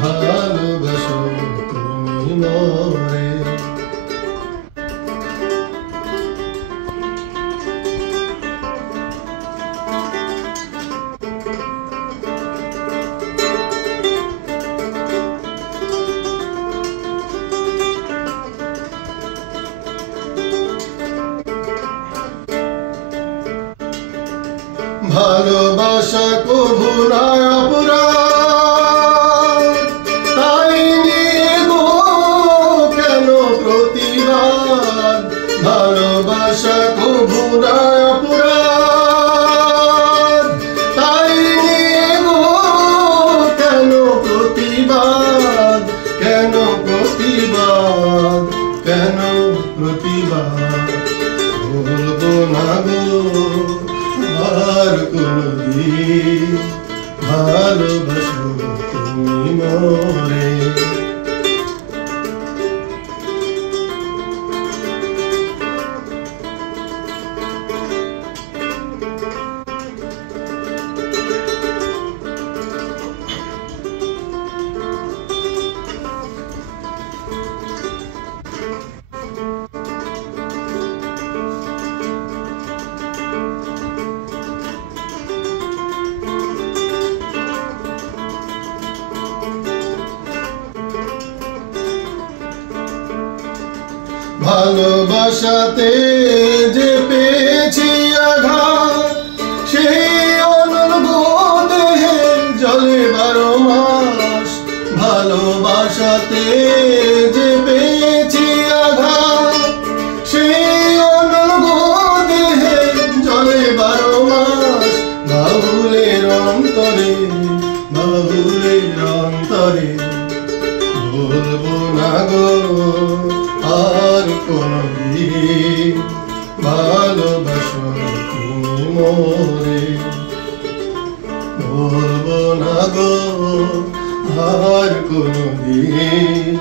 ভালোবাসো তুমি মোরে। ভালোবাসা কভু না অপরাধ, তাই নিয়ে গো কেন প্রতিবাদ। ভালোবাসা কভু না অপরাধ, তাই নিয়ে গো কেন প্রতিবাদ। কেন প্রতিবাদ, কেন প্রতিবাদ। বলবো না গো আর কোনদিন ভালোবাসো তুমি মোরে। ভালোবাসাতে যে পেয়েছি আঘাত, সেই অনুভূতি জলে 12 মাস। ভালোবাসাতে যে পেয়েছি আঘাত, সেই অনুভূতি জলে 12 মাস। বাউলের অন্তরে, বাউলের অন্তরে বলবো না গো আর কোনদিন ভালোবাসো তুমি মোরে। বলবো না গো আর কোনদিন